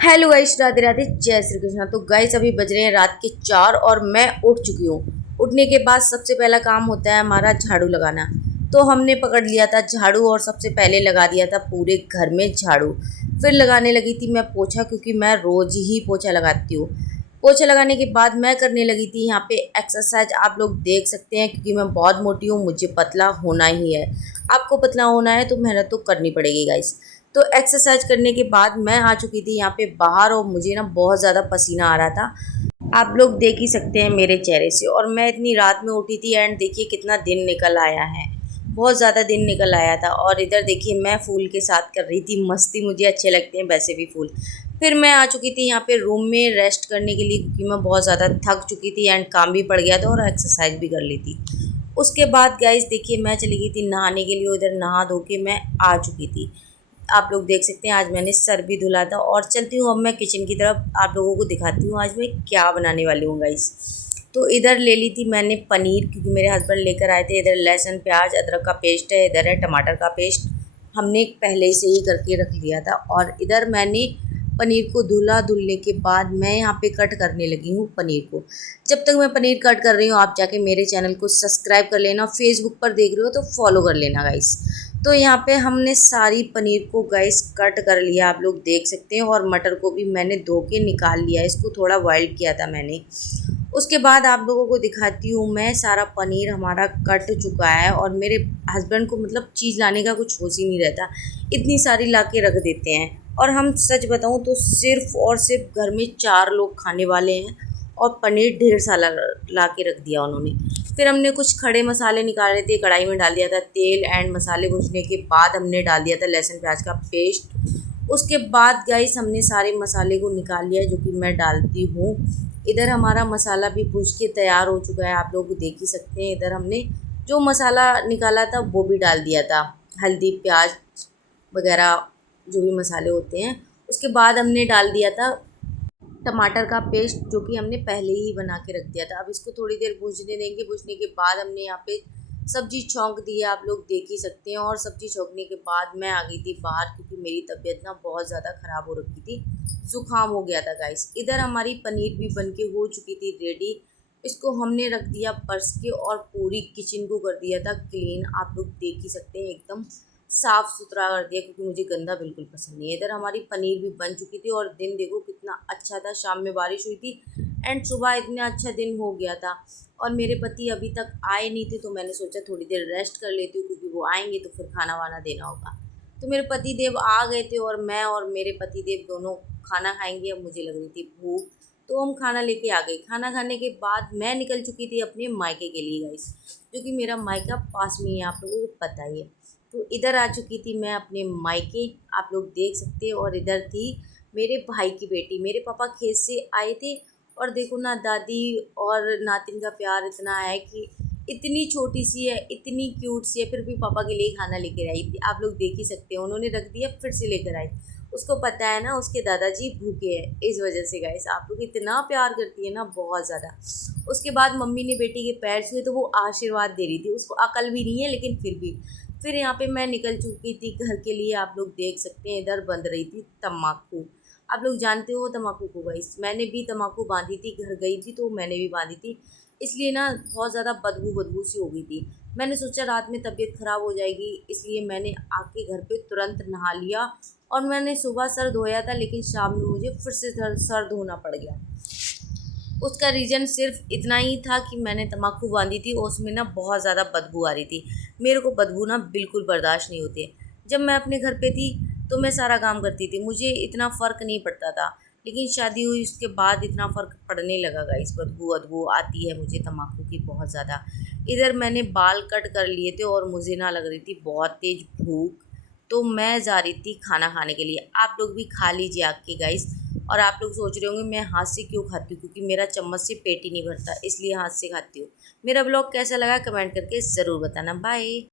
Hello guys, Radhe Radhe, जय श्री कृष्णा। तो guys अभी बज रहे हैं रात के 4 और मैं उठ चुकी हूँ। उठने के बाद सबसे पहला काम होता है हमारा झाड़ू लगाना। तो हमने पकड़ लिया था झाड़ू और सबसे पहले लगा दिया था पूरे घर में झाड़ू। फिर लगाने लगी थी मैं पोछा, क्योंकि मैं रोज़ ही पोछा लगाती हूँ। पोछा लगाने के बाद मैं करने लगी थी यहाँ पे एक्सरसाइज। आप लोग देख सकते हैं, क्योंकि मैं बहुत मोटी हूँ, मुझे पतला होना ही है। आपको पतला होना है तो मेहनत तो करनी पड़ेगी गाइस। तो एक्सरसाइज करने के बाद मैं आ चुकी थी यहाँ पे बाहर, और मुझे ना बहुत ज़्यादा पसीना आ रहा था। आप लोग देख ही सकते हैं मेरे चेहरे से। और मैं इतनी रात में उठी थी, एंड देखिए कितना दिन निकल आया है। बहुत ज़्यादा दिन निकल आया था। और इधर देखिए मैं फूल के साथ कर रही थी मस्ती। मुझे अच्छे लगते हैं वैसे भी फूल। फिर मैं आ चुकी थी यहाँ पे रूम में रेस्ट करने के लिए, क्योंकि मैं बहुत ज़्यादा थक चुकी थी एंड काम भी पड़ गया था और एक्सरसाइज भी कर ली थी। उसके बाद गाइस देखिए मैं चली गई थी नहाने के लिए। उधर नहा धो के मैं आ चुकी थी। आप लोग देख सकते हैं आज मैंने सर भी धुला था। और चलती हूँ अब मैं किचन की तरफ, आप लोगों को दिखाती हूँ आज मैं क्या बनाने वाली हूँ गाइस। तो इधर ले ली थी मैंने पनीर, क्योंकि मेरे हस्बैंड लेकर आए थे। इधर लहसुन प्याज अदरक का पेस्ट है, इधर है टमाटर का पेस्ट। हमने पहले से ही करके रख लिया था। और इधर मैंने पनीर को धुलने के बाद मैं यहाँ पे कट करने लगी हूँ पनीर को। जब तक मैं पनीर कट कर रही हूँ आप जाके मेरे चैनल को सब्सक्राइब कर लेना। फेसबुक पर देख रहे हो तो फॉलो कर लेना गाइस। तो यहाँ पे हमने सारी पनीर को गाइस कट कर लिया, आप लोग देख सकते हैं। और मटर को भी मैंने धो के निकाल लिया, इसको थोड़ा बॉइल किया था मैंने। उसके बाद आप लोगों को दिखाती हूँ मैं, सारा पनीर हमारा कट चुका है। और मेरे हस्बैंड को मतलब चीज़ लाने का कुछ होश ही नहीं रहता, इतनी सारी ला के रख देते हैं। और हम सच बताऊँ तो सिर्फ़ और सिर्फ घर में 4 लोग खाने वाले हैं, और पनीर ढेर सारा ला के रख दिया उन्होंने। फिर हमने कुछ खड़े मसाले निकाले थे, कढ़ाई में डाल दिया था तेल, एंड मसाले भूनने के बाद हमने डाल दिया था लहसुन प्याज का पेस्ट। उसके बाद गाइस हमने सारे मसाले को निकाल लिया, जो कि मैं डालती हूँ। इधर हमारा मसाला भी भून के तैयार हो चुका है, आप लोग देख ही सकते हैं। इधर हमने जो मसाला निकाला था वो भी डाल दिया था, हल्दी प्याज वगैरह जो भी मसाले होते हैं। उसके बाद हमने डाल दिया था टमाटर का पेस्ट, जो कि हमने पहले ही बना के रख दिया था। अब इसको थोड़ी देर भूनने देंगे। भूनने के बाद हमने यहाँ पे सब्जी छौंक दी है, आप लोग देख ही सकते हैं। और सब्जी छौंकने के बाद मैं आ गई थी बाहर, क्योंकि मेरी तबीयत ना बहुत ज़्यादा ख़राब हो रखी थी, ज़ुकाम हो गया था गाइस। इधर हमारी पनीर भी बन के हो चुकी थी रेडी। इसको हमने रख दिया परस के, और पूरी किचन को कर दिया था क्लीन। आप लोग देख ही सकते हैं एकदम साफ़ सुथरा कर दिया, क्योंकि मुझे गंदा बिल्कुल पसंद नहीं है। इधर हमारी पनीर भी बन चुकी थी, और दिन देखो कितना अच्छा था। शाम में बारिश हुई थी एंड सुबह इतना अच्छा दिन हो गया था। और मेरे पति अभी तक आए नहीं थे, तो मैंने सोचा थोड़ी देर रेस्ट कर लेती हूँ, क्योंकि वो आएंगे तो फिर खाना वाना देना होगा। तो मेरे पति देव आ गए थे, और मैं और मेरे पति देव दोनों खाना खाएंगे। अब मुझे लग रही थी भूख, तो हम खाना लेके आ गए। खाना खाने के बाद मैं निकल चुकी थी अपने मायके के लिए गाइस, जो कि मेरा मायका पास में ही है, आप लोगों को पता ही है। तो इधर आ चुकी थी मैं अपने मायके, आप लोग देख सकते हैं। और इधर थी मेरे भाई की बेटी। मेरे पापा खेत से आए थे, और देखो ना दादी और नातिन का प्यार इतना है कि इतनी छोटी सी है, इतनी क्यूट सी है, फिर भी पापा के लिए खाना लेकर आई थी। आप लोग देख ही सकते हैं, उन्होंने रख दिया फिर से लेकर आई। उसको पता है ना उसके दादाजी भूखे हैं, इस वजह से गाइस। आप लोग इतना प्यार करती है ना, बहुत ज़्यादा। उसके बाद मम्मी ने बेटी के पैर छुए, तो वो आशीर्वाद दे रही थी। उसको अकल भी नहीं है, लेकिन फिर भी। फिर यहाँ पे मैं निकल चुकी थी घर के लिए, आप लोग देख सकते हैं। इधर बंध रही थी तम्बाकू, आप लोग जानते हो तम्बाकू को गाइस। मैंने भी तम्बाकू बांधी थी, घर गई थी तो मैंने भी बांधी थी। इसलिए ना बहुत ज़्यादा बदबू बदबू सी हो गई थी। मैंने सोचा रात में तबीयत ख़राब हो जाएगी, इसलिए मैंने आके घर पे तुरंत नहा लिया। और मैंने सुबह सर धोया था, लेकिन शाम में मुझे फिर से सर धोना पड़ गया। उसका रीज़न सिर्फ इतना ही था कि मैंने तम्बाकू बांधी थी, और उसमें ना बहुत ज़्यादा बदबू आ रही थी। मेरे को बदबू ना बिल्कुल बर्दाश्त नहीं होती है। जब मैं अपने घर पे थी तो मैं सारा काम करती थी, मुझे इतना फ़र्क नहीं पड़ता था। लेकिन शादी हुई उसके बाद इतना फ़र्क पड़ने लगा गाइस, बदबू वदबू आती है मुझे तम्बाकू की बहुत ज़्यादा। इधर मैंने बाल कट कर लिए थे, और मुझे ना लग रही थी बहुत तेज़ भूख, तो मैं जा रही थी खाना खाने के लिए। आप लोग भी खा लीजिए आके गाइस। और आप लोग सोच रहे होंगे मैं हाथ से क्यों खाती हूँ, क्योंकि मेरा चम्मच से पेट ही नहीं भरता, इसलिए हाथ से खाती हूँ। मेरा ब्लॉग कैसा लगा कमेंट करके ज़रूर बताना। बाय।